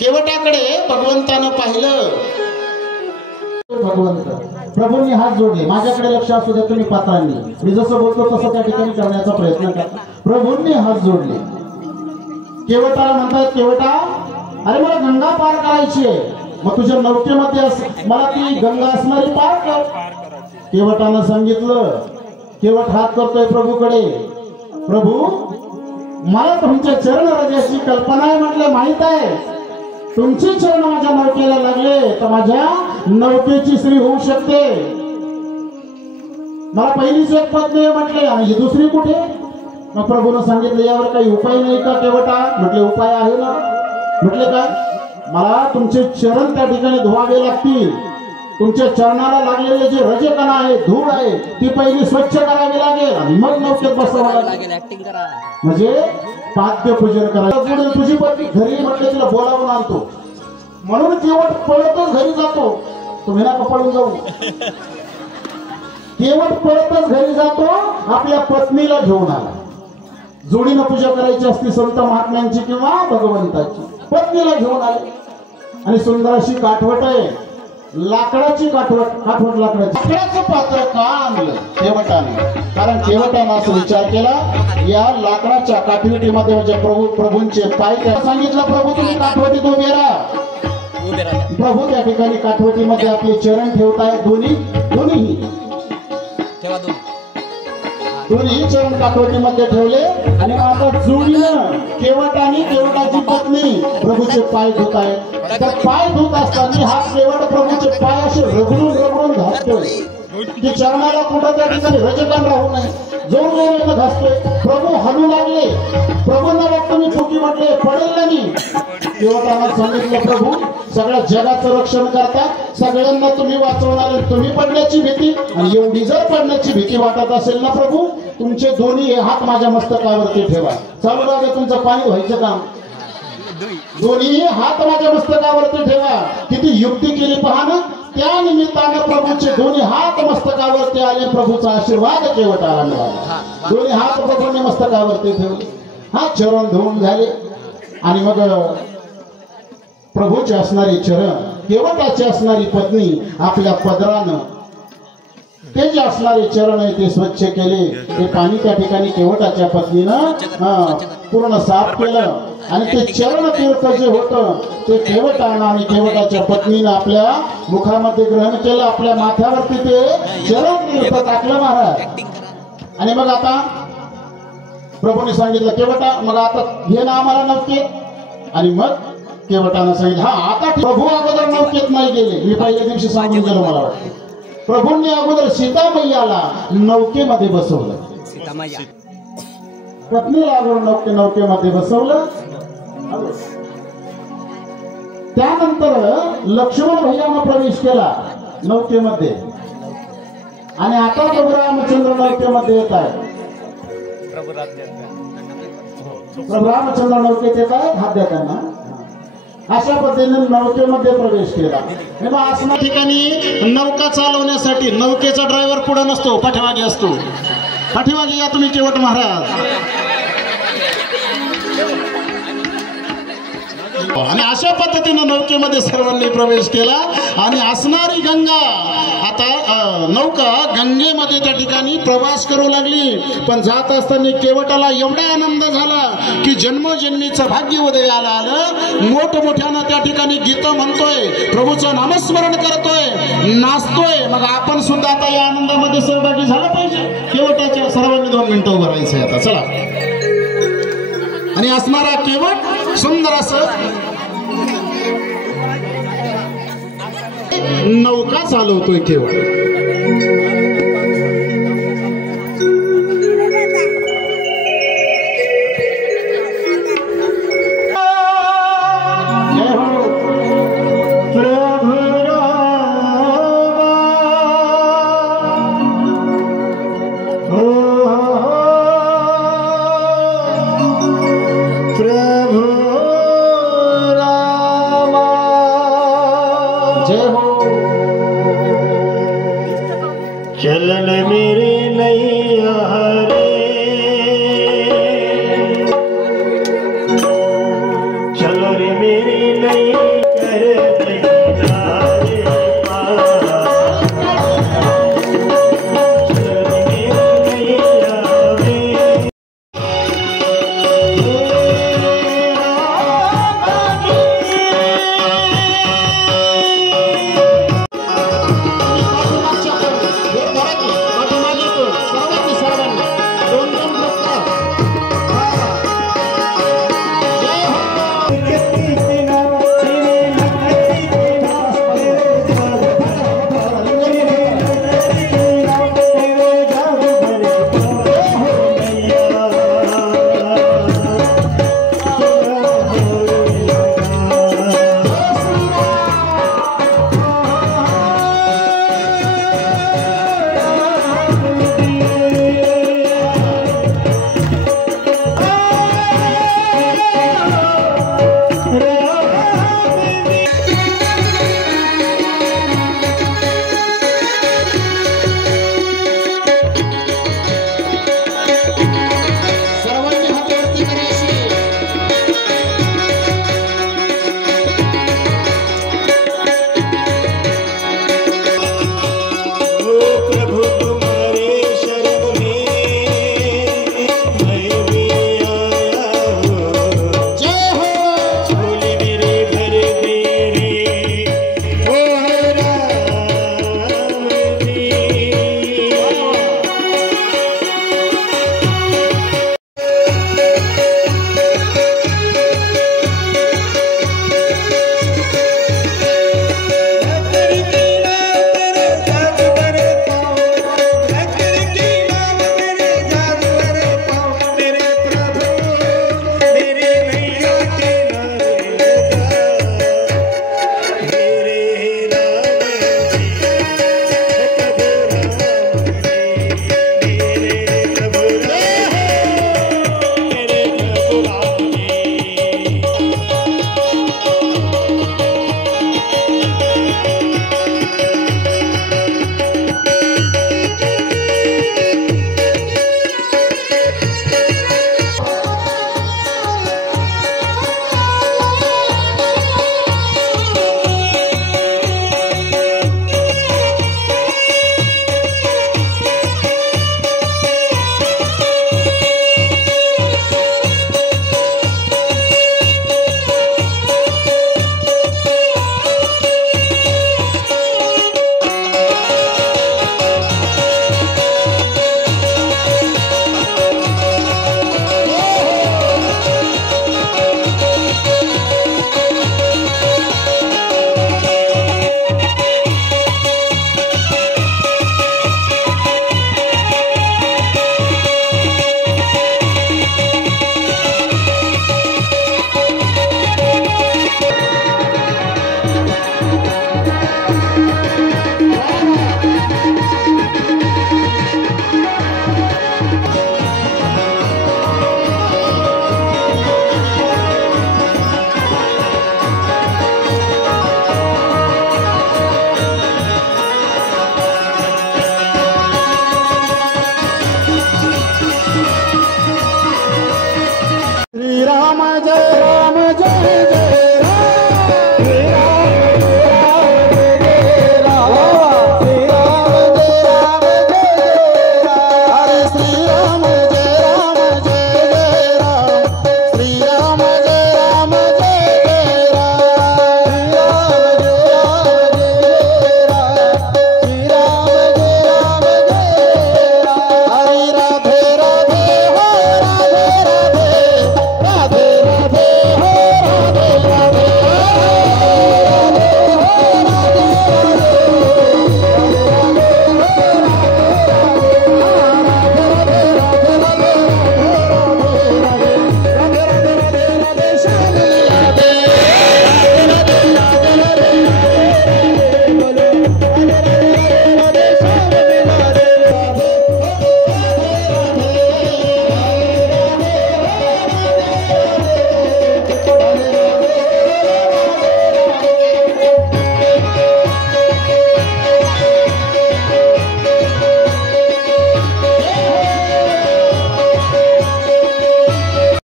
केवटाकडे भगवंतानं पाहिलं. भगवंत प्रभूंनी हात जोडले, माझ्याकडे लक्ष असू द्या तुम्ही पात्रांनी, मी जसं बोलतो तसं त्या ठिकाणी करण्याचा प्रयत्न करा. प्रभूंनी हात जोडले. केवटाला म्हणतात, केवटा अरे मला गंगा पार करायची आहे, मग तुझ्या नौकेमध्ये मला ती गंगा असणारी पार कर. केवटानं सांगितलं. केवट हात करतोय प्रभूकडे, प्रभू मला तुमच्या चरण रजाची कल्पना आहे म्हटलं, माहित आहे. तुमचे चरण माझ्या नौकेला लागले तर माझ्या नौकेची श्री होऊ शकते. मला पहिलीच एक पत्नी आहे म्हटले, आणि दुसरी कुठे? मग प्रभूनं सांगितलं, यावर काही उपाय नाही का केवटा? म्हटले उपाय आहे ना. म्हटले काय? मला तुमचे चरण त्या ठिकाणी धुवावे लागतील. तुमच्या चरणाला लागलेले जे रजकणा आहे, धूळ आहे, ती पहिली स्वच्छ करावी लागेल आणि मग नौकेत बसवावं लागेल. म्हणजे पाद्य पूजन करायचं. तुझी पत्नी घरी म्हटले तिला बोलावून आणतो, म्हणून केवट पळतच घरी जातो. तुम्ही ना पळून जाऊ. केवट पळतच घरी जातो, आपल्या पत्नीला घेऊन आला. जोडीनं पूजा करायची असते संत महात्म्यांची किंवा भगवंताची. पत्नीला घेऊन आले आणि सुंदर अशी काठवट आहे, लाकडाची काठवट लाकडाचं पात्र का आणलं केवटाने? कारण केवटानं असं विचार केला, या लाकडाच्या काठवटीमध्ये म्हणजे प्रभूंचे पाय. सांगितलं प्रभू तुम्ही काठवटीत उभे राहा. प्रभू त्या ठिकाणी काठवटीमध्ये आपले चरण ठेवताय. दोन्ही चरण काठवटीमध्ये ठेवले आणि आता जोडीनं केवट आणि केवटाची पत्नी प्रभूचे पाय धुत आहेत. तर पाय धुत असताना हा केवट प्रभूचे पाय असे रगडून घासतोय की चरणाला कुठं त्या ठिकाणी रजकण राहू नये. जोर घासतोय. प्रभू हलू लागले. प्रभूंना वाटतं मी चुकी म्हटले, पडेल नाही. केवटानं सांगितलं, प्रभू सगळ्या जगाचं रक्षण करतात, सगळ्यांना तुम्ही वाचवणार, तुम्ही पडण्याची भीती, आणि एवढी जर पडण्याची भीती वाटत असेल ना प्रभू, तुमचे दोन्ही हात माझ्या मस्तकावरती ठेवा. चालू राहते तुमचं पाणी व्हायचं काम. दोन्ही हात माझ्या मस्तकावरती ठेवा. किती युक्ती केली पहा ना. त्या निमित्तानं प्रभूचे दोन्ही हात मस्तकावरती आले. प्रभूचा आशीर्वाद केवटाला मिळाला. दोन्ही हात प्रभूंनी मस्तकावरती ठेवले. हात चरण धुवून झाले आणि मग प्रभूचे असणारे चरण, केवटाची असणारी पत्नी आपल्या पदरानं ते जे असणारे चरण आहे ते स्वच्छ केले. ते पाणी त्या ठिकाणी केवटाच्या पत्नीनं पूर्ण साफ केलं आणि ते चरण तीर्थ जे होतं ते केवटानं आणि केवटाच्या पत्नीनं आपल्या मुखामध्ये ग्रहण केलं. आपल्या माथ्यावरती ते चरण तीर्थ टाकलं महाराज. आणि मग आता प्रभूने सांगितलं, केवटा मग आता घे ना आम्हाला नौकेत. आणि मग केवटानं सांगितलं, हा आता प्रभू अगोदर नौकेत नाही गेले. मी पहिल्या दिवशी सांगून गेलो. मला वाटतं प्रभूंनी अगोदर सीतामैयाला नौकेमध्ये बसवलं. पत्नीला अगोदर नौकेमध्ये बसवलं. त्यानंतर लक्ष्मण भैयानं प्रवेश केला नौकेमध्ये. आणि आता प्रभू रामचंद्र नौकेमध्ये येत आहे. प्रभू रामचंद्र नौकेत येत आहेत. हात द्या त्यांना. अशा पद्धतीने नौकेमध्ये प्रवेश केला. असल्या ठिकाणी नौका चालवण्यासाठी नौकेचा ड्रायव्हर पुढे नसतो, पाठीमागे असतो. पाठीमागे या तुम्ही केवट महाराज. आणि अशा पद्धतीने नौकेमध्ये सर्वांनी प्रवेश केला. आणि असणारी गंगा, आता नौका गंगेमध्ये त्या ठिकाणी प्रवास करू लागली. पण जात असताना केवटाला एवढा आनंद झाला की जन्मोजन्मीचं भाग्य उदयाला आलं. मोठमोठ्यानं त्या ठिकाणी गीत म्हणतोय, प्रभूचं नामस्मरण करतोय, नाचतोय. मग आपण सुद्धा आता या आनंदामध्ये सहभागी झाला पाहिजे. केवटाच्या सर्वांनी 2 मिनिटं उभं राहायचंय आता. चला. आणि असणारा केवट सुंदर असं नौका चालवतोय केवट. प्रभु जय हो